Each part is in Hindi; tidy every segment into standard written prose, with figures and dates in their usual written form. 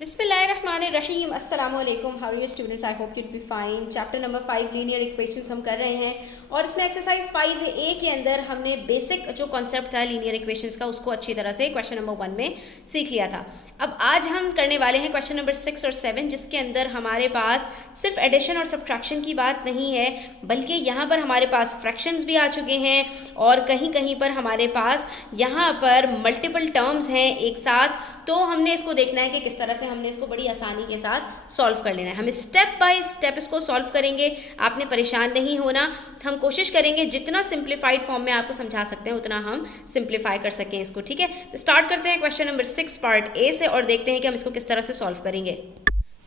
बिस्मिल्लाहिर्रहमानिर्रहीम अस्सलाम वालेकुम। How are you students, I hope you be fine. Chapter number 5 linear equations हम कर रहे हैं और इसमें एक्सरसाइज 5A के अंदर हमने बेसिक जो कॉन्सेप्ट था लीनियर इक्वेशंस का उसको अच्छी तरह से क्वेश्चन नंबर 1 में सीख लिया था। अब आज हम करने वाले हैं क्वेश्चन नंबर 6 और 7, जिसके अंदर हमारे पास सिर्फ एडिशन और सब्ट्रैक्शन की बात नहीं है, बल्कि यहाँ पर हमारे पास फ्रैक्शंस भी आ चुके हैं और कहीं कहीं पर हमारे पास यहाँ पर मल्टीपल टर्म्स हैं एक साथ। तो हमने इसको देखना है कि किस तरह से हमने इसको बड़ी आसानी के साथ सॉल्व कर लेना है। हम स्टेप बाय स्टेप इसको सॉल्व करेंगे, आपने परेशान नहीं होना। हम कोशिश करेंगे जितना सिंप्लीफाइड फॉर्म में आपको समझा सकते हैं उतना हम सिंप्लीफाई कर सकें इसको, ठीक है। तो स्टार्ट करते हैं क्वेश्चन नंबर 6 पार्ट ए से और देखते हैं कि हम इसको किस तरह से सॉल्व करेंगे।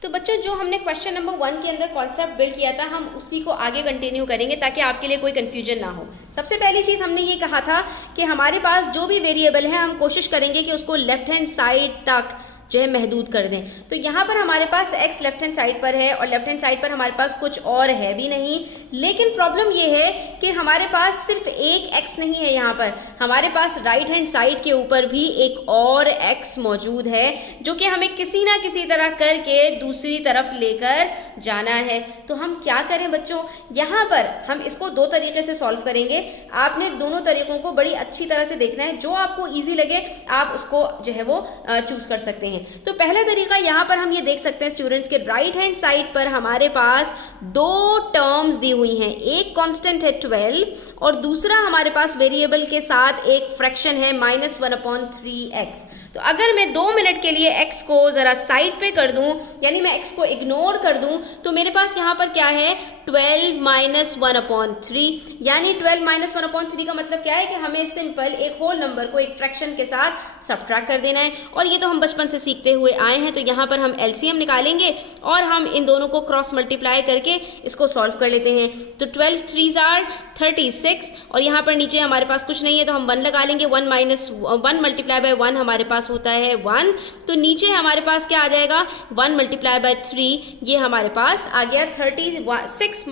तो बच्चों, जो हमने क्वेश्चन नंबर 1 के अंदर कॉन्सेप्ट बिल्ड किया था, हम उसी को आगे कंटिन्यू करेंगे ताकि आपके लिए कोई कंफ्यूजन ना हो। सबसे पहली चीज़ हमने ये कहा था कि हमारे पास जो भी वेरिएबल है हम कोशिश करेंगे कि उसको लेफ्ट हैंड साइड तक जो है महदूद कर दें। तो यहाँ पर हमारे पास x लेफ्ट हैंड साइड पर है और लेफ्ट हैंड साइड पर हमारे पास कुछ और है भी नहीं, लेकिन प्रॉब्लम ये है कि हमारे पास सिर्फ एक x नहीं है। यहाँ पर हमारे पास राइट हैंड साइड के ऊपर भी एक और x मौजूद है जो कि हमें किसी ना किसी तरह करके दूसरी तरफ लेकर जाना है। तो हम क्या करें बच्चों, यहाँ पर हम इसको दो तरीके से सॉल्व करेंगे। आपने दोनों तरीकों को बड़ी अच्छी तरह से देखना है, जो आपको ईजी लगे आप उसको जो है वो चूज कर सकते हैं। तो पहला तरीका यहाँ पर हम ये देख सकते हैं स्टूडेंट्स के राइट हैंड साइड पर हमारे पास दो टर्म्स दी हुई हैं, एक कांस्टेंट है 12 और दूसरा हमारे पास वेरिएबल के साथ एक फ्रैक्शन है -1/3x। तो अगर मैं 2 मिनट के लिए x को जरा साइड पे कर दूं, यानी मैं x को इग्नोर कर दूं, तो मेरे पास यहाँ पर क्या है 12 - 1/3, यानी 12 - 1/3 का मतलब क्या है कि हमें सिंपल एक होल नंबर को एक फ्रैक्शन के साथ सब्ट्रैक्ट कर देना है। और ये तो हम बचपन से सीखते हुए आए हैं। तो यहाँ पर हम एलसीएम निकालेंगे और हम इन दोनों को क्रॉस मल्टीप्लाई करके इसको सॉल्व कर लेते हैं। तो 12 3s are 36 और यहाँ पर नीचे हमारे पास कुछ नहीं है तो हम 1 लगा लेंगे। 1 × 1 हमारे पास होता है 1, तो नीचे हमारे पास क्या आ जाएगा 1 × 3, ये हमारे पास आ गया 36 -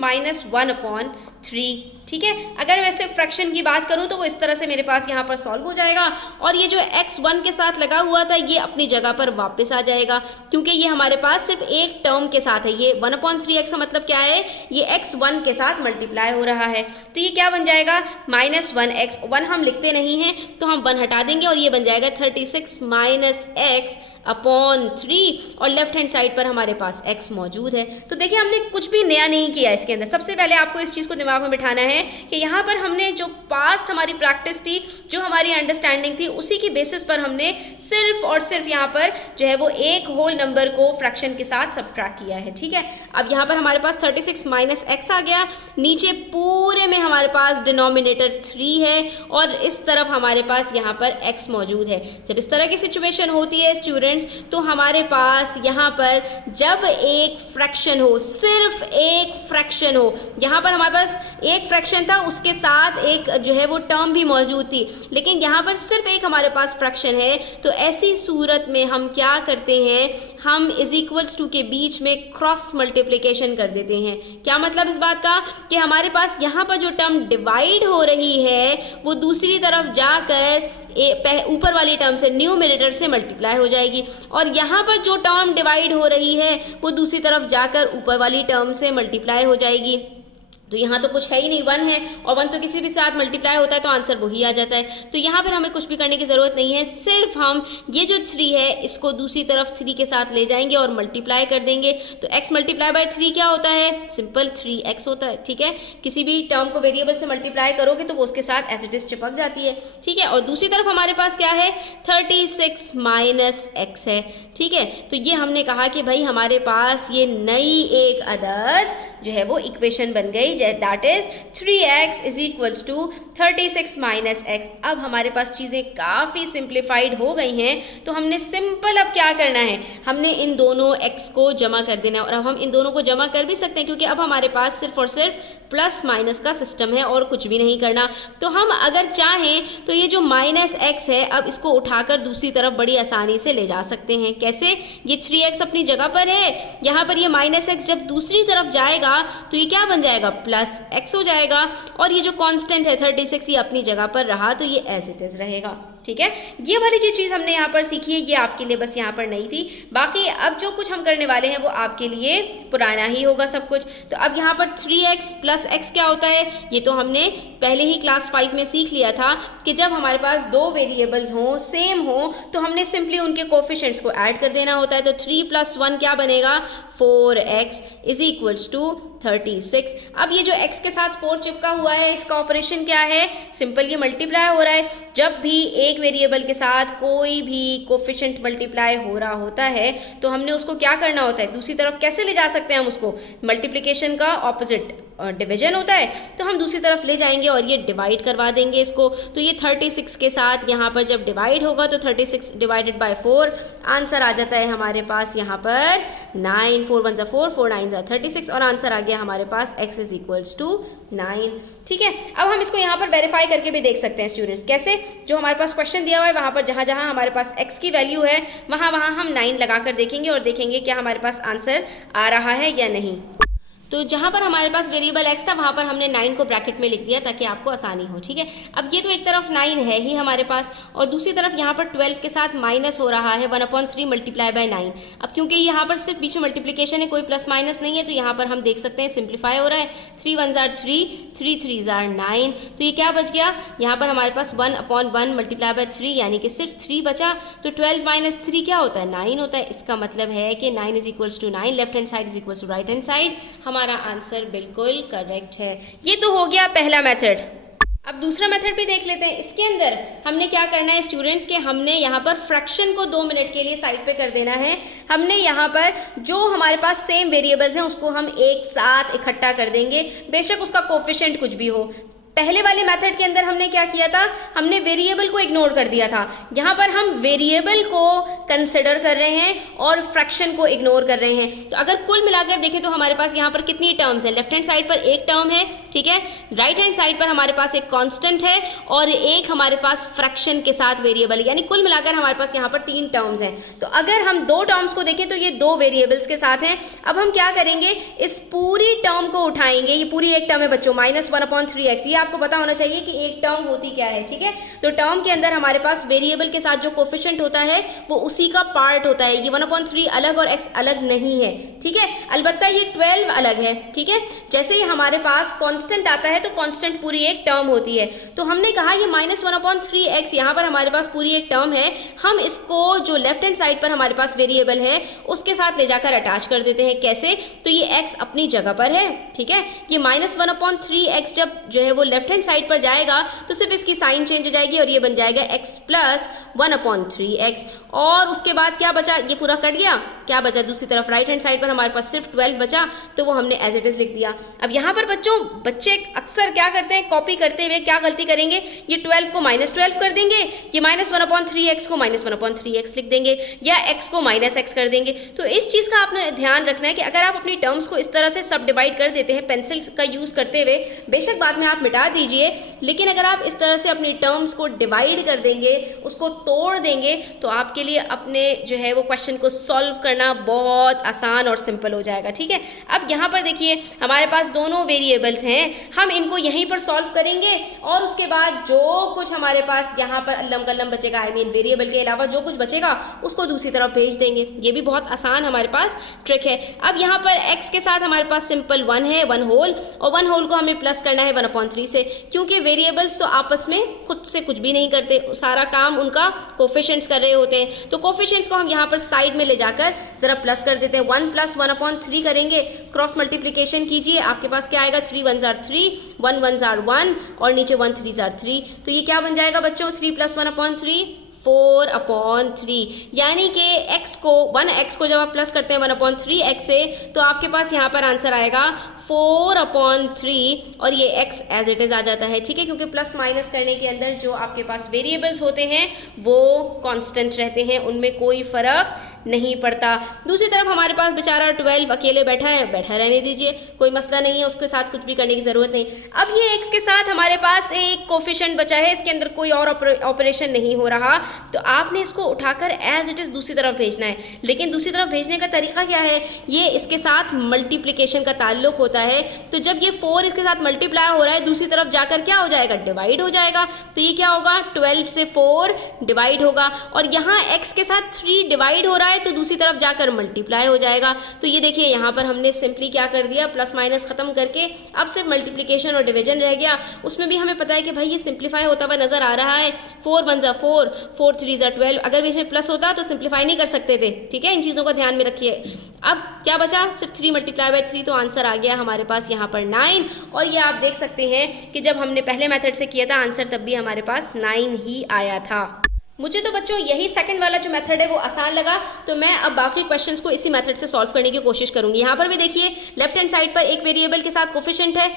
1/3, ठीक है। अगर वैसे फ्रैक्शन की बात करूं तो वो इस तरह से मेरे पास यहाँ पर सॉल्व हो जाएगा और ये जो x 1 के साथ लगा हुआ था ये अपनी जगह पर वापस आ जाएगा, क्योंकि ये हमारे पास सिर्फ एक टर्म के साथ है। ये 1/3x का मतलब क्या है, ये x 1 के साथ मल्टीप्लाई हो रहा है। तो ये क्या बन जाएगा -1x, 1 हम लिखते नहीं हैं तो हम 1 हटा देंगे और ये बन जाएगा 36 - x/3 और लेफ्ट हैंड साइड पर हमारे पास x मौजूद है। तो देखिए हमने कुछ भी नया नहीं किया इसके अंदर। सबसे पहले आपको इस चीज़ को दिमाग में बिठाना है कि यहाँ पर हमने जो पास्ट हमारी प्रैक्टिस थी, जो हमारी अंडरस्टैंडिंग थी, उसी की बेसिस पर हमने सिर्फ और सिर्फ यहाँ पर जो है वो एक होल नंबर को फ्रैक्शन के साथ सब्ट्रैक्ट किया है, ठीक है। अब यहाँ पर हमारे पास 36 - x आ गया, नीचे पूरे में हमारे पास डिनोमिनेटर 3 है और इस तरफ हमारे पास यहाँ पर x मौजूद है। जब इस तरह की सिचुएशन होती है स्टूडेंट्स, तो हमारे पास यहाँ पर जब एक फ्रैक्शन हो, सिर्फ एक फ्रैक्शन हो, यहाँ पर हमारे पास एक फ्रैक्शन था उसके साथ एक जो है वो टर्म भी मौजूद थी, लेकिन यहाँ पर सिर्फ एक हमारे पास फ्रैक्शन है। तो ऐसी सूरत में हम क्या करते हैं, हम = के बीच में क्रॉस मल्टीप्लिकेशन कर देते हैं। क्या मतलब इस बात का कि हमारे पास यहाँ पर जो टर्म डिवाइड हो रही है वो दूसरी तरफ जाकर ऊपर वाली टर्म से न्यूमरेटर से मल्टीप्लाई हो जाएगी और यहाँ पर जो टर्म डिवाइड हो रही है वो दूसरी तरफ जाकर ऊपर वाली टर्म से मल्टीप्लाई हो जाएगी। तो यहाँ तो कुछ है ही नहीं, 1 है और 1 तो किसी भी साथ मल्टीप्लाई होता है तो आंसर वही आ जाता है। तो यहाँ पर हमें कुछ भी करने की ज़रूरत नहीं है, सिर्फ हम ये जो 3 है इसको दूसरी तरफ 3 के साथ ले जाएंगे और मल्टीप्लाई कर देंगे। तो x × 3 क्या होता है, सिंपल 3x होता है, ठीक है। किसी भी टर्म को वेरिएबल से मल्टीप्लाई करोगे तो वो उसके साथ एज इट इज चिपक जाती है, ठीक है। और दूसरी तरफ हमारे पास क्या है 36 - x है, ठीक है। तो ये हमने कहा कि भाई हमारे पास ये नई एक अदद जो है वो इक्वेशन बन गई, दैट इज 3x = 36 - x। अब हमारे पास चीज़ें काफ़ी सिंप्लीफाइड हो गई हैं। तो हमने सिंपल अब क्या करना है, हमने इन दोनों x को जमा कर देना है और अब हम इन दोनों को जमा कर भी सकते हैं क्योंकि अब हमारे पास सिर्फ और सिर्फ प्लस माइनस का सिस्टम है और कुछ भी नहीं करना। तो हम अगर चाहें तो ये जो -x है अब इसको उठाकर दूसरी तरफ बड़ी आसानी से ले जा सकते हैं। कैसे, ये 3x अपनी जगह पर है, यहाँ पर ये -x जब दूसरी तरफ जाएगा तो ये क्या बन जाएगा +x हो जाएगा और ये जो कांस्टेंट है 36 ये अपनी जगह पर रहा तो ये एज इट इज़ रहेगा, ठीक है। ये वाली जो चीज़ हमने यहाँ पर सीखी है ये आपके लिए बस यहाँ पर नहीं थी, बाकी अब जो कुछ हम करने वाले हैं वो आपके लिए पुराना ही होगा सब कुछ। तो अब यहाँ पर 3x प्लस x क्या होता है, ये तो हमने पहले ही क्लास 5 में सीख लिया था कि जब हमारे पास दो वेरिएबल्स हों, सेम हों, तो हमने सिंपली उनके कोफिशिएंट्स को ऐड कर देना होता है। तो 3 + 1 क्या बनेगा, 4x = 36। अब ये जो x के साथ 4 चिपका हुआ है, इसका ऑपरेशन क्या है, सिंपल ये मल्टीप्लाई हो रहा है। जब भी एक वेरिएबल के साथ कोई भी कोफिशिएंट मल्टीप्लाई हो रहा होता है तो हमने उसको क्या करना होता है, दूसरी तरफ कैसे ले जा सकते हैं हम उसको, मल्टीप्लिकेशन का ऑपोजिट डिवीजन होता है, तो हम दूसरी तरफ ले जाएंगे और ये डिवाइड करवा देंगे इसको। तो ये 36 के साथ यहाँ पर जब डिवाइड होगा तो 36 / 4 आंसर आ जाता है हमारे पास यहाँ पर 9, 4 × 1 = 4, 4 × 9 = 36 और आंसर आ गया हमारे पास x = 9। ठीक है, अब हम इसको यहाँ पर वेरीफाई करके भी देख सकते हैं स्टूडेंट्स। कैसे, जो हमारे पास क्वेश्चन दिया हुआ है वहाँ पर जहाँ जहाँ हमारे पास x की वैल्यू है वहाँ वहाँ हम 9 लगा कर देखेंगे और देखेंगे क्या हमारे पास आंसर आ रहा है या नहीं। तो जहाँ पर हमारे पास वेरिएबल x था वहाँ पर हमने 9 को ब्रैकेट में लिख दिया ताकि आपको आसानी हो। ठीक है, अब ये तो एक तरफ 9 है ही हमारे पास और दूसरी तरफ यहाँ पर 12 के साथ माइनस हो रहा है 1/3 × 9। अब क्योंकि यहाँ पर सिर्फ बीच में मल्टीप्लिकेशन है, कोई प्लस माइनस नहीं है, तो यहाँ पर हम देख सकते हैं सिंप्लीफाई हो रहा है। 3 × 1 = 3, 3 × 3 = 9। तो ये क्या बच गया, यहाँ पर हमारे पास 1/1 × 3 यानी कि सिर्फ 3 बचा। तो 12 - 3 क्या होता है, 9 होता है। इसका मतलब है कि 9 = 9, left hand side = right hand side. हमारा आंसर बिल्कुल करेक्ट है। ये तो हो गया पहला मेथड। अब दूसरा मेथड भी देख लेते हैं। इसके अंदर हमने क्या करना है स्टूडेंट्स, के हमने यहाँ पर फ्रैक्शन को 2 मिनट के लिए साइड पे कर देना है। हमने यहाँ पर जो हमारे पास सेम वेरिएबल्स हैं उसको हम एक साथ इकट्ठा कर देंगे, बेशक उसका कोफिशिएंट कुछ भी हो। पहले वाले मेथड के अंदर हमने क्या किया था, हमने वेरिएबल को इग्नोर कर दिया था। यहाँ पर हम वेरिएबल को कंसिडर कर रहे हैं और फ्रैक्शन को इग्नोर कर रहे हैं। तो अगर कुल मिलाकर देखें तो हमारे पास यहाँ पर कितनी टर्म्स है, लेफ्ट हैंड साइड पर एक टर्म है, ठीक है, राइट हैंड साइड पर हमारे पास एक कांस्टेंट है और एक हमारे पास फ्रैक्शन के साथ वेरिएबल, यानी कुल मिलाकर हमारे पास यहाँ पर 3 टर्म्स हैं। तो अगर हम 2 टर्म्स को देखें तो ये 2 वेरिएबल्स के साथ हैं। अब हम क्या करेंगे, इस पूरी टर्म को उठाएंगे। ये पूरी एक टर्म है बच्चों, -1/3x। ये आपको पता होना चाहिए कि एक टर्म होती क्या है। ठीक है, तो टर्म के अंदर हमारे पास वेरिएबल के साथ जो कोफिशिएंट होता है वो उसी का पार्ट होता है। ये 1/3 अलग और x अलग नहीं है। ठीक है, अलबत्ता ये 12 अलग है। ठीक है, जैसे ही हमारे पास कांस्टेंट आता है तो कांस्टेंट पूरी एक टर्म होती है। तो हमने कहा ये -1/3x यहाँ पर हमारे पास पूरी एक टर्म है, हम इसको जो लेफ्ट हैंड साइड पर हमारे पास वेरिएबल है उसके साथ ले जाकर अटैच कर देते हैं। कैसे, तो ये x अपनी जगह पर है। ठीक है, ये -1/3x जब जो है वो लेफ्ट हैंड साइड पर जाएगा तो सिर्फ इसकी साइन चेंज हो जाएगी और ये बन जाएगा x + 1/3x। और उसके बाद क्या बचा, ये पूरा कट गया, क्या बचा दूसरी तरफ राइट हैंड साइड पर हमारे पास सिर्फ 12 बचा, तो वो हमने एज इट इज लिख दिया। अब यहाँ पर बच्चे अक्सर क्या करते हैं, कॉपी करते हुए क्या गलती करेंगे, ये 12 को -12 कर देंगे, ये -1/3x को -1/3x लिख देंगे या x को -x कर देंगे। तो इस चीज़ का आपने ध्यान रखना है कि अगर आप अपनी टर्म्स को इस तरह से सब डिवाइड कर देते हैं पेंसिल का यूज़ करते हुए, बेशक बाद में आप मिटा दीजिए, लेकिन अगर आप इस तरह से अपनी टर्म्स को डिवाइड कर देंगे, उसको तोड़ देंगे, तो आपके लिए अपने जो है वो क्वेश्चन को सॉल्व करना बहुत आसान और सिंपल हो जाएगा। ठीक है, अब यहाँ पर देखिए हमारे पास दोनों वेरिएबल्स हैं, हम इनको यहीं पर सॉल्व करेंगे और उसके बाद जो कुछ हमारे पास यहाँ पर अल्लम कल्लम बचेगा, आई मीन वेरिएबल के अलावा जो कुछ बचेगा उसको दूसरी तरफ भेज देंगे। ये भी बहुत आसान हमारे पास ट्रिक है। अब यहाँ पर x के साथ हमारे पास सिंपल 1 है, 1 होल, और 1 होल को हमें प्लस करना है 1/3 से, क्योंकि वेरिएबल्स तो आपस में खुद से कुछ भी नहीं करते, सारा काम उनका कोफिशिएंट्स कर रहे होते हैं। तो कोफिशिएंट्स को हम यहाँ पर साइड में ले जाकर जरा प्लस कर देते हैं। 1 + 1/3 करेंगे, क्रॉस मल्टीप्लिकेशन कीजिए, आपके पास क्या आएगा, 3 × 1 = 3, 1 × 1 = 1 और नीचे 1 × 3 = 3। तो ये क्या बन जाएगा बच्चों, 3 + 1/3 4/3, यानी कि x को 1x को जब आप प्लस करते हैं 1/3x से तो आपके पास यहाँ पर आंसर आएगा 4/3 और ये x एज इट इज़ आ जाता है। ठीक है, क्योंकि प्लस माइनस करने के अंदर जो आपके पास वेरिएबल्स होते हैं वो कांस्टेंट रहते हैं, उनमें कोई फ़र्क नहीं पड़ता। दूसरी तरफ हमारे पास बेचारा 12 अकेले बैठा है, बैठा रहने दीजिए, कोई मसला नहीं है, उसके साथ कुछ भी करने की ज़रूरत नहीं। अब ये x के साथ हमारे पास एक कोफिशिएंट बचा है, इसके अंदर कोई और ऑपरेशन नहीं हो रहा, तो आपने इसको उठाकर एज इट इज़ दूसरी तरफ भेजना है। लेकिन दूसरी तरफ भेजने का तरीका क्या है, ये इसके साथ मल्टीप्लिकेशन का ताल्लुक होता है। तो जब ये 4 इसके साथ मल्टीप्लाई हो रहा है, दूसरी तरफ जाकर क्या हो जाएगा, डिवाइड हो जाएगा। तो ये क्या होगा, 12 से 4 डिवाइड होगा, और यहाँ x के साथ 3 डिवाइड हो रहा है तो दूसरी तरफ जाकर मल्टीप्लाई हो जाएगा। तो ये देखिए यहाँ पर हमने सिंपली क्या कर दिया, प्लस माइनस खत्म करके अब सिर्फ मल्टीप्लिकेशन और डिवीजन रह गया। उसमें भी हमें पता है कि भाई ये सिंप्लीफाई होता हुआ नजर आ रहा है, 4 1 ज़ा 4, 4 3 ज़ा 12, अगर भी इसमें प्लस होता तो सिंप्लीफाई नहीं कर सकते थे। ठीक है, इन चीज़ों का ध्यान में रखिए। अब क्या बचा, सिर्फ 3 मल्टीप्लाई बाय 3, तो आंसर आ गया हमारे पास यहाँ पर 9। और ये आप देख सकते हैं कि जब हमने पहले मेथड से किया था आंसर तब भी हमारे पास 9 ही आया था। मुझे तो बच्चों यही सेकंड वाला जो मेथड है वो आसान लगा, तो मैं अब बाकी क्वेश्चंस को इसी मेथड से सॉल्व करने की कोशिश करूंगी। यहाँ पर भी देखिए, लेफ्ट हैंड साइड पर एक वेरिएबल के साथ कोफिशिएंट है,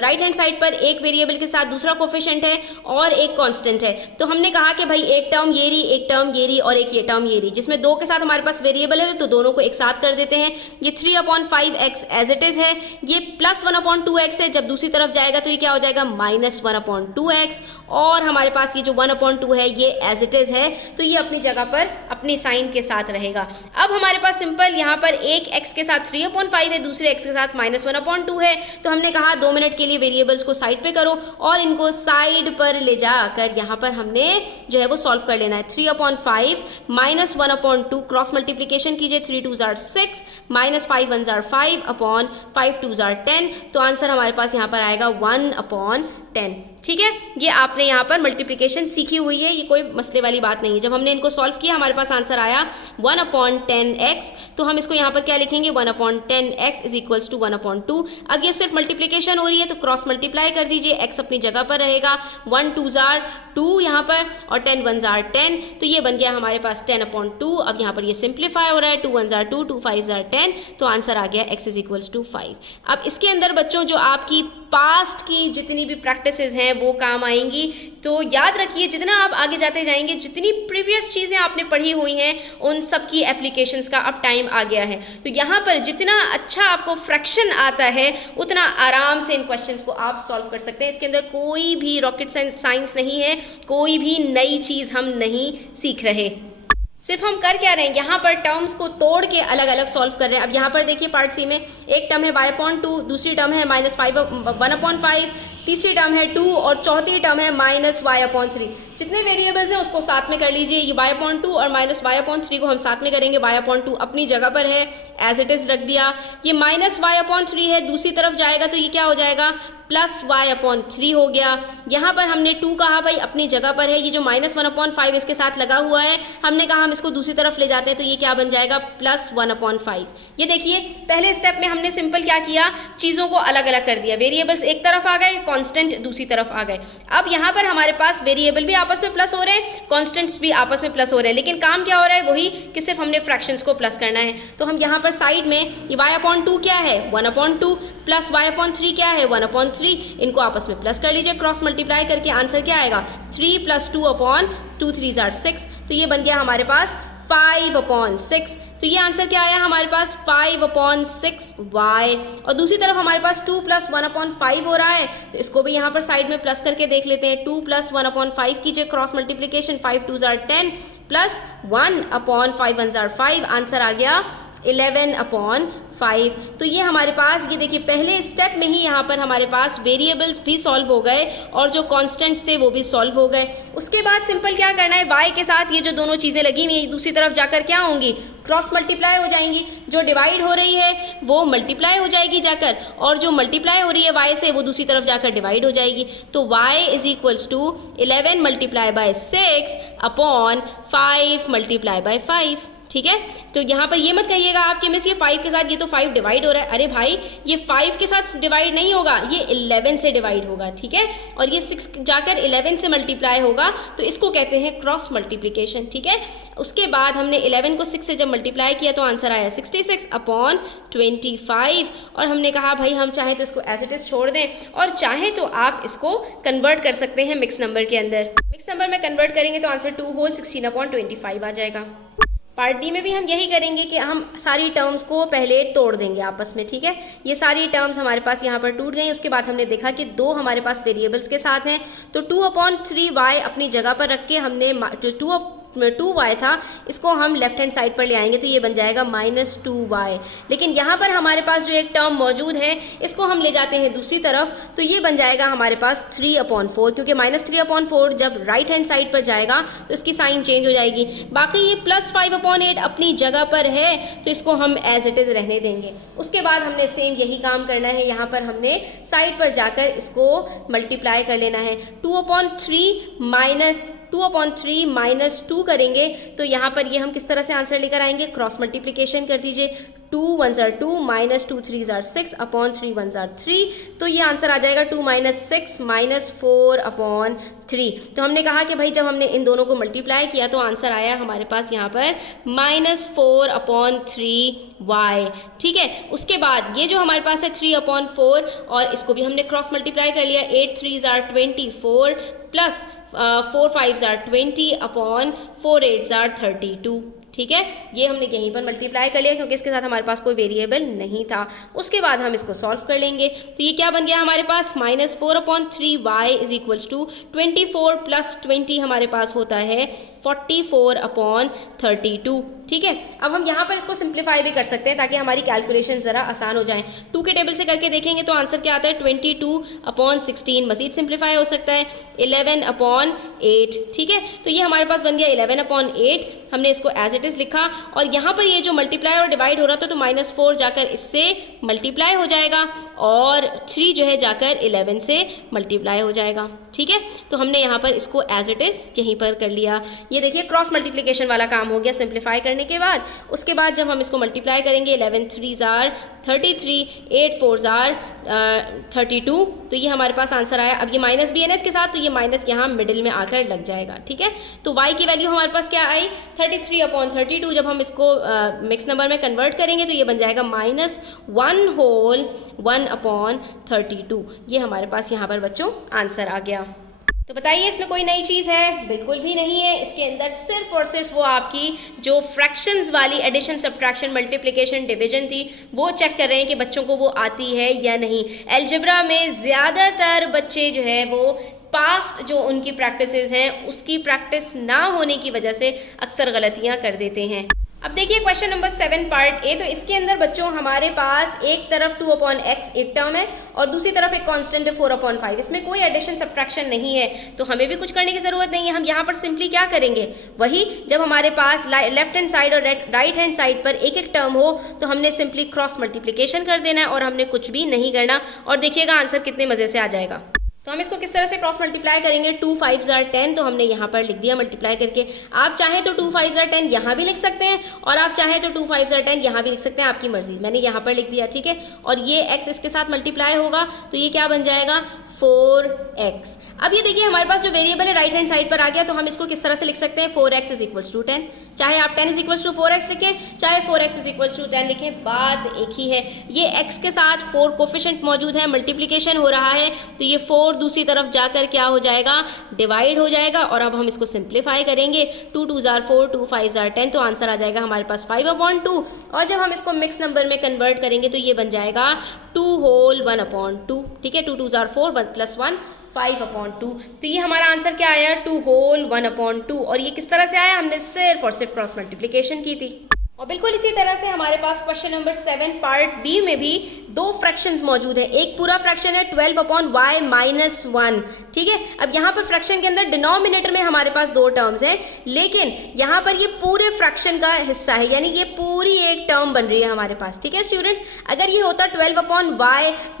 राइट हैंड साइड पर एक वेरिएबल के साथ दूसरा कोफिशिएंट है और एक कांस्टेंट है। तो हमने कहा कि भाई एक टर्म ये रही, एक टर्म ये रही और एक ये टर्म ये रही, जिसमें 2 के साथ हमारे पास वेरिएबल है तो दोनों को एक साथ कर देते हैं। ये 3/5x एज इट इज़ है, ये प्लस 1/2x है, जब दूसरी तरफ जाएगा तो ये क्या हो जाएगा, माइनस 1/2x, और हमारे पास ये जो 1/2 है ये एज इट इज है, तो ये अपनी जगह पर अपनी साइन के साथ रहेगा। अब हमारे पास सिंपल यहाँ पर एक x के साथ 3/5 है, दूसरे x के साथ माइनस 1/2 है, तो हमने कहा 2 मिनट के लिए वेरिएबल्स को साइड पे करो और इनको साइड पर ले जाकर यहाँ पर हमने जो है वो सॉल्व कर लेना है। 3/5 माइनस 1/2 क्रॉस मल्टीप्लीकेशन कीजिए, 3 2 ज़ार 6 माइनस 5 1 ज़ार 5 अपॉन 5 2 ज़ार 10, तो आंसर हमारे पास यहाँ पर आएगा 1/10। ठीक है, ये आपने यहाँ पर मल्टीप्लिकेशन सीखी हुई है, ये कोई मसले वाली बात नहीं है। जब हमने इनको सॉल्व किया हमारे पास आंसर आया 1/10x, तो हम इसको यहाँ पर क्या लिखेंगे, 1/10x इज इक्वल्स टू 1/2। अब ये सिर्फ मल्टीप्लिकेशन हो रही है तो क्रॉस मल्टीप्लाई कर दीजिए, x अपनी जगह पर रहेगा, 1 2 ज़ार 2 यहाँ पर और 10 1 ज़ार 10, तो ये बन गया हमारे पास 10/2। अब यहाँ पर ये सिंप्लीफाई हो रहा है, 2 1 ज़ार 2, 2 5 ज़ार 10, तो आंसर आ गया x इज इक्वल्स टू 5। अब इसके अंदर बच्चों जो आपकी पास्ट की जितनी भी प्रैक्टिसेस हैं वो काम आएंगी, तो याद रखिए जितना आप आगे जाते जाएंगे, जितनी प्रीवियस चीज़ें आपने पढ़ी हुई हैं उन सब की एप्लीकेशंस का अब टाइम आ गया है। तो यहाँ पर जितना अच्छा आपको फ्रैक्शन आता है उतना आराम से इन क्वेश्चंस को आप सॉल्व कर सकते हैं। इसके अंदर कोई भी रॉकेट साइंस नहीं है, कोई भी नई चीज़ हम नहीं सीख रहे, सिर्फ हम कर क्या रहे हैं, यहाँ पर टर्म्स को तोड़ के अलग अलग सॉल्व कर रहे हैं। अब यहाँ पर देखिए पार्ट सी में एक टर्म है y/2, दूसरी टर्म है -1/5, तीसरी टर्म है 2 और चौथी टर्म है -y/3। जितने वेरिएबल्स हैं उसको साथ में कर लीजिए, ये y/2 और -y/3 को हम साथ में करेंगे। y/2 अपनी जगह पर है, एज इट इज़ रख दिया। ये -y/3 है, दूसरी तरफ जाएगा तो ये क्या हो जाएगा, +y/3 हो गया। यहाँ पर हमने 2 कहा भाई अपनी जगह पर है, ये जो -1/5 इसके साथ लगा हुआ है, हमने कहा हम इसको दूसरी तरफ ले जाते हैं तो ये क्या बन जाएगा, +1/5। ये देखिए पहले स्टेप में हमने सिंपल क्या किया, चीज़ों को अलग अलग कर दिया, वेरिएबल्स एक तरफ आ गए, कांस्टेंट दूसरी तरफ आ गए। अब यहाँ पर हमारे पास वेरिएबल भी आपस में प्लस हो रहे हैं, कांस्टेंट्स भी आपस में प्लस हो रहे हैं, लेकिन काम क्या हो रहा है, वही कि सिर्फ हमने फ्रैक्शंस को प्लस करना है। तो हम यहाँ पर साइड में ये y/2 क्या है, 1/2 प्लस y/3 क्या है, 1/3, इनको आपस में प्लस कर लीजिए, क्रॉस मल्टीप्लाई करके आंसर क्या आएगा, 3 + 2/2, 3 ज़ार 6, तो ये बन गया हमारे पास 5/6। तो ये आंसर क्या आया हमारे पास, 5/6y। और दूसरी तरफ हमारे पास 2 + 1/5 हो रहा है, तो इसको भी यहाँ पर साइड में प्लस करके देख लेते हैं। 2 + 1/5 कीजिए, क्रॉस मल्टीप्लिकेशन, 5 2 ज़ार 10 प्लस 1/5 1 ज़ार 5, आंसर आ गया 11/5। तो ये हमारे पास, ये देखिए पहले स्टेप में ही यहाँ पर हमारे पास वेरिएबल्स भी सॉल्व हो गए और जो कांस्टेंट्स थे वो भी सॉल्व हो गए। उसके बाद सिंपल क्या करना है, y के साथ ये जो दोनों चीज़ें लगी हुई हैं दूसरी तरफ जाकर क्या होंगी, क्रॉस मल्टीप्लाई हो जाएंगी। जो डिवाइड हो रही है वो मल्टीप्लाई हो जाएगी जाकर, और जो मल्टीप्लाई हो रही है y से वो दूसरी तरफ जाकर डिवाइड हो जाएगी। तो y is equals to 11 multiply by 6 upon 5 multiply by 5। ठीक है, तो यहाँ पर ये मत कहिएगा आपके मिस ये 5 के साथ, ये तो 5 डिवाइड हो रहा है। अरे भाई ये 5 के साथ डिवाइड नहीं होगा, ये 11 से डिवाइड होगा। ठीक है, और ये 6 जाकर 11 से मल्टीप्लाई होगा, तो इसको कहते हैं क्रॉस मल्टीप्लिकेशन। ठीक है, उसके बाद हमने 11 को 6 से जब मल्टीप्लाई किया तो आंसर आया 66/25, और हमने कहा भाई हम चाहें तो इसको एज इट इज़ छोड़ दें और चाहें तो आप इसको कन्वर्ट कर सकते हैं मिक्स नंबर के अंदर। मिक्स नंबर में कन्वर्ट करेंगे तो आंसर 2 होल 16/25 आ जाएगा। पार्ट डी में भी हम यही करेंगे कि हम सारी टर्म्स को पहले तोड़ देंगे आपस में, ठीक है। ये सारी टर्म्स हमारे पास यहाँ पर टूट गई। उसके बाद हमने देखा कि दो हमारे पास वेरिएबल्स के साथ हैं, तो 2/3y अपनी जगह पर रख के हमने 2y था, इसको हम लेफ्ट हैंड साइड पर ले आएंगे तो ये बन जाएगा -2y। लेकिन यहाँ पर हमारे पास जो एक टर्म मौजूद है इसको हम ले जाते हैं दूसरी तरफ, तो ये बन जाएगा हमारे पास 3/4, क्योंकि -3/4 जब राइट हैंड साइड पर जाएगा तो इसकी साइन चेंज हो जाएगी। बाकी ये +5/8 अपनी जगह पर है तो इसको हम एज इट इज़ रहने देंगे। उसके बाद हमने सेम यही काम करना है, यहाँ पर हमने साइड पर जाकर इसको मल्टीप्लाई कर लेना है। 2/3 माइनस 2 करेंगे तो यहाँ पर ये हम किस तरह से आंसर लेकर आएंगे, क्रॉस मल्टीप्लिकेशन कर दीजिए। 2 1s are 2 -2 3s are 6/3 1s are 3, तो ये आंसर आ जाएगा 2 - 6 -4/3। तो हमने कहा कि भाई जब हमने इन दोनों को मल्टीप्लाई किया तो आंसर आया हमारे पास यहाँ पर -4/3y, ठीक है। उसके बाद ये जो हमारे पास है 3/4 और इसको भी हमने क्रॉस मल्टीप्लाई कर लिया। 8 3s are 24 plus 4 5s are 20/4 8s are 32, ठीक है। ये हमने यहीं पर मल्टीप्लाई कर लिया क्योंकि इसके साथ हमारे पास कोई वेरिएबल नहीं था। उसके बाद हम इसको सॉल्व कर लेंगे तो ये क्या बन गया हमारे पास, -4/3y = 24 + 20 हमारे पास होता है 44/32, ठीक है। अब हम यहाँ पर इसको सिंप्लीफाई भी कर सकते हैं ताकि हमारी कैलकुलेशन ज़रा आसान हो जाए। 2 के टेबल से करके देखेंगे तो आंसर क्या आता है, 22/16। मज़ीद सिंप्लीफाई हो सकता है 11/8, ठीक है। तो ये हमारे पास बन गया 11/8। हमने इसको एज इट इज़ लिखा और यहाँ पर ये जो मल्टीप्लाई और डिवाइड हो रहा था तो -4 जाकर इससे मल्टीप्लाई हो जाएगा और 3 जो है जाकर 11 से मल्टीप्लाई हो जाएगा, ठीक है। तो हमने यहाँ पर इसको एज इट इज़ यहीं पर कर लिया। ये देखिए क्रॉस मल्टीप्लिकेशन वाला काम हो गया सिंप्लीफाई करने के बाद। उसके बाद जब हम इसको मल्टीप्लाई करेंगे 11 3s are 33 8 4s are 32, तो ये हमारे पास आंसर आया। अब ये माइनस भी है ना इसके साथ, तो ये माइनस यहाँ मिडिल में आकर लग जाएगा, ठीक है। तो y की वैल्यू हमारे पास क्या आई, 33/32। जब हम इसको मिक्स नंबर में कन्वर्ट करेंगे तो ये बन जाएगा -1/32। ये हमारे पास यहाँ पर बच्चों आंसर आ गया। तो बताइए इसमें कोई नई चीज़ है? बिल्कुल भी नहीं है। इसके अंदर सिर्फ और सिर्फ वो आपकी जो फ्रैक्शंस वाली एडिशन सब्ट्रैक्शन मल्टीप्लिकेशन डिवीजन थी वो चेक कर रहे हैं कि बच्चों को वो आती है या नहीं। अलजेब्रा में ज़्यादातर बच्चे जो है वो पास्ट जो उनकी प्रैक्टिसेस हैं उसकी प्रैक्टिस ना होने की वजह से अक्सर गलतियां कर देते हैं। अब देखिए क्वेश्चन नंबर 7 पार्ट ए। तो इसके अंदर बच्चों हमारे पास एक तरफ 2/x एक टर्म है और दूसरी तरफ एक कांस्टेंट है 4/5। इसमें कोई एडिशन सब्ट्रैक्शन नहीं है तो हमें भी कुछ करने की ज़रूरत नहीं है। हम यहाँ पर सिंपली क्या करेंगे, वही जब हमारे पास लेफ्ट हैंड साइड और राइट हैंड साइड पर एक एक टर्म हो तो हमने सिंपली क्रॉस मल्टीप्लिकेशन कर देना है और हमने कुछ भी नहीं करना। और देखिएगा आंसर कितने मज़े से आ जाएगा। तो हम इसको किस तरह से क्रॉस मल्टीप्लाई करेंगे, 2 5s are 10, तो हमने यहाँ पर लिख दिया मल्टीप्लाई करके। आप चाहें तो 2 5s are 10 यहाँ भी लिख सकते हैं और आप चाहें तो 2 5s are 10 यहाँ भी लिख सकते हैं, आपकी मर्जी। मैंने यहाँ पर लिख दिया, ठीक है। और ये x इसके साथ मल्टीप्लाई होगा तो ये क्या बन जाएगा, 4x। अब ये देखिए हमारे पास जो वेरिएबल है राइट हैंड साइड पर आ गया तो हम इसको किस तरह से लिख सकते हैं, 4x = 10। चाहे आप 10 = 4x लिखें, चाहे 4x = 10 लिखें, बात एक ही है। ये x के साथ 4 कोफिशिएंट मौजूद है, मल्टीप्लिकेशन हो रहा है तो ये 4 दूसरी तरफ जाकर क्या हो जाएगा, डिवाइड हो जाएगा। और अब हम इसको सिंप्लीफाई करेंगे, 2 2s are 4 2 5s are 10, तो आंसर आ जाएगा हमारे पास 5/2। और जब हम इसको मिक्स नंबर में कन्वर्ट करेंगे तो ये बन जाएगा 2 whole 1/2, ठीक है। 2 2s are 4 1 + 1 5/2। तो ये हमारा आंसर क्या आया, 2 whole 1/2। और ये किस तरह से आया, हमने सिर्फ और सिर्फ क्रॉस मल्टीप्लिकेशन की थी। और बिल्कुल इसी तरह से हमारे पास क्वेश्चन नंबर 7 पार्ट बी में भी 2 फ्रैक्शंस मौजूद है। एक पूरा फ्रैक्शन है 12/y - 1, ठीक है। अब यहाँ पर फ्रैक्शन के अंदर डिनोमिनेटर में हमारे पास 2 टर्म्स हैं, लेकिन यहाँ पर ये पूरे फ्रैक्शन का हिस्सा है, यानी ये पूरी एक टर्म बन रही है हमारे पास, ठीक है स्टूडेंट्स। अगर ये होता 12/y -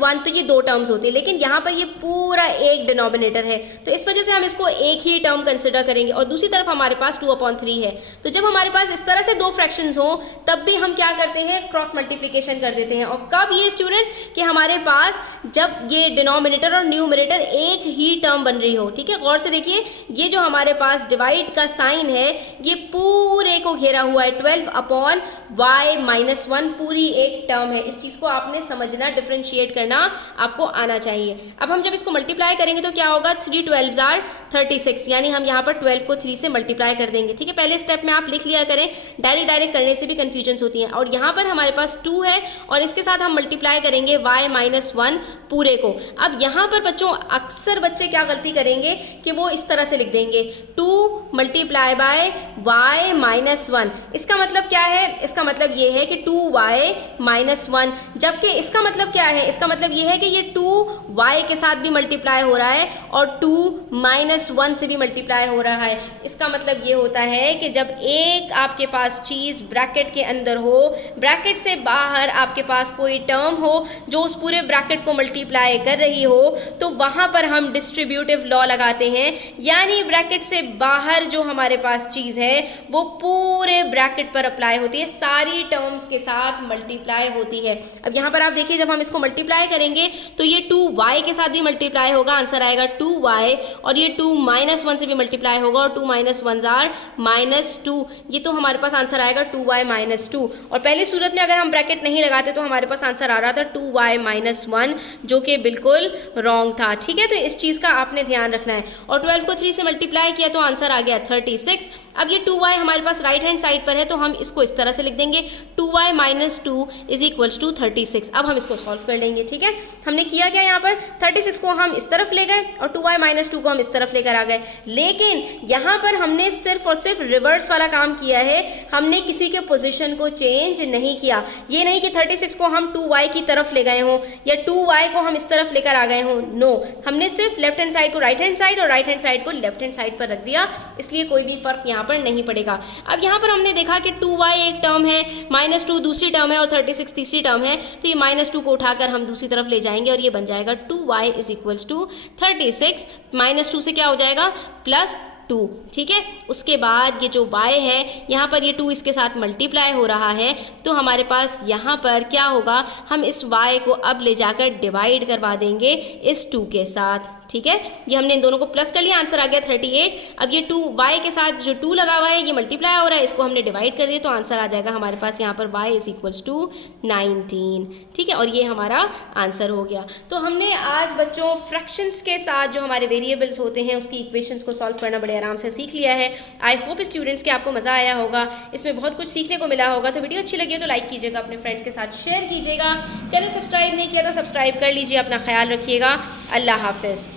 1 तो ये 2 टर्म्स होती, लेकिन यहाँ पर ये पूरा एक डिनोमिनेटर है तो इस वजह से हम इसको एक ही टर्म कंसिडर करेंगे। और दूसरी तरफ हमारे पास 2/3 है। तो जब हमारे पास इस तरह से 2 फ्रैक्शंस हो तब भी हम क्या करते हैं, क्रॉस मल्टीप्लिकेशन कर देते हैं। और कब ये स्टूडेंट्स कि हमारे पास जब ये डिनोमिनेटर और न्यूमरेटर एक ही टर्म बन रही हो। ठीक है, गौर से देखिए, ये जो हमारे पास डिवाइड का साइन है ये पूरे को घेरा हुआ है, 12/y-1 पूरी एक टर्म है। इस चीज़ को आपने समझना, डिफ्रेंशिएट करना आपको आना चाहिए। अब हम जब इसको मल्टीप्लाई करेंगे तो क्या होगा, 3 12s are 36, यानी हम यहाँ पर 12 को 3 से मल्टीप्लाई कर देंगे। ठीक है, पहले स्टेप में आप लिख लिया करें, डायरेक्ट करने से भी कन्फ्यूजन होती हैं। और यहाँ पर हमारे पास 2 है और इसके साथ हम मल्टीप्लाई करेंगे y-1 पूरे को। अब यहाँ पर बच्चों अक्सर बच्चे क्या गलती करेंगे कि वो इस तरह से लिख देंगे 2 मल्टीप्लाई बाय y-1। इसका मतलब क्या है, इसका मतलब ये है कि 2y-1, जबकि इसका मतलब क्या है, इसका मतलब ये है कि ये 2y के साथ भी मल्टीप्लाई हो रहा है और 2-1 से भी मल्टीप्लाई हो रहा है। इसका मतलब ये होता है कि जब एक आपके पास चीज़ ब्रैकेट के अंदर हो, ब्रैकेट से बाहर आपके पास कोई टर्म हो जो उस पूरे ब्रैकेट को मल्टीप्लाई कर रही हो, तो वहाँ पर हम डिस्ट्रीब्यूटिव लॉ लगाते हैं, यानी ब्रैकेट से बाहर जो हमारे पास चीज़ है वो पूरे ब्रैकेट पर अप्लाई होती है, सारी टर्म्स के साथ मल्टीप्लाई होती है। अब यहाँ पर आप देखिए, जब हम इसको मल्टीप्लाई करेंगे तो ये 2y के साथ भी मल्टीप्लाई होगा, आंसर आएगा 2y, और ये 2-1 से भी मल्टीप्लाई होगा और 2-1s are -2, ये तो हमारे पास आंसर आएगा 2y-2। और पहली सूरत में अगर हम ब्रैकेट नहीं लगाते तो हमारे पास आंसर आ रहा था 2y-1, जो कि बिल्कुल रॉन्ग था। ठीक है, तो इस चीज़ का आपने ध्यान रखना है। और 12 को 3 से मल्टीप्लाई किया तो आंसर आ गया 36। अब ये 2y हमारे पास राइट हैंड साइड पर है तो हम इसको इस तरह से लिख देंगे 2y-2 = 36। अब हम इसको सॉल्व कर लेंगे। ठीक है, हमने किया क्या, यहाँ पर 36 को हम इस तरफ ले गए और 2y-2 को हम इस तरफ लेकर आ गए, लेकिन यहाँ पर हमने सिर्फ और सिर्फ रिवर्स वाला काम किया है, हमने किसी के पोजीशन को चेंज नहीं किया। ये नहीं कि 36 को हम 2y की तरफ ले गए हों या 2y को हम इस तरफ लेकर आ गए हों, नो, हमने सिर्फ लेफ्ट हैंड साइड को राइट हैंड साइड और राइट हैंड साइड को लेफ्ट हैंड साइड पर रख दिया, इसलिए कोई भी फर्क यहाँ पर नहीं पड़ेगा। अब यहाँ पर हमने देखा कि 2y एक टर्म है, -2 दूसरी टर्म है और 36 तीसरी टर्म है, तो ये -2 को उठाकर हम दूसरी तरफ ले जाएंगे और ये बन जाएगा 2y = 36, -2 से क्या हो जाएगा +2। ठीक है, उसके बाद ये जो y है यहाँ पर ये 2 इसके साथ मल्टीप्लाई हो रहा है, तो हमारे पास यहाँ पर क्या होगा, हम इस y को अब ले जाकर डिवाइड करवा देंगे इस 2 के साथ। ठीक है, ये हमने इन दोनों को प्लस कर लिया, आंसर आ गया 38। अब ये 2y के साथ जो 2 लगा हुआ है ये मल्टीप्लाई हो रहा है, इसको हमने डिवाइड कर दिया तो आंसर आ जाएगा हमारे पास यहाँ पर y = 19। ठीक है, और ये हमारा आंसर हो गया। तो हमने आज बच्चों फ्रैक्शंस के साथ जो हमारे वेरिएबल्स होते हैं उसकी इक्वेशंस को सॉल्व करना बड़े आराम से सीख लिया है। आई होप स्टूडेंट्स के आपको मज़ा आया होगा, इसमें बहुत कुछ सीखने को मिला होगा। तो वीडियो अच्छी लगी हो तो लाइक कीजिएगा, अपने फ्रेंड्स के साथ शेयर कीजिएगा, चैनल सब्सक्राइब नहीं किया तो सब्सक्राइब कर लीजिए। अपना ख्याल रखिएगा, अल्लाह हाफिज़।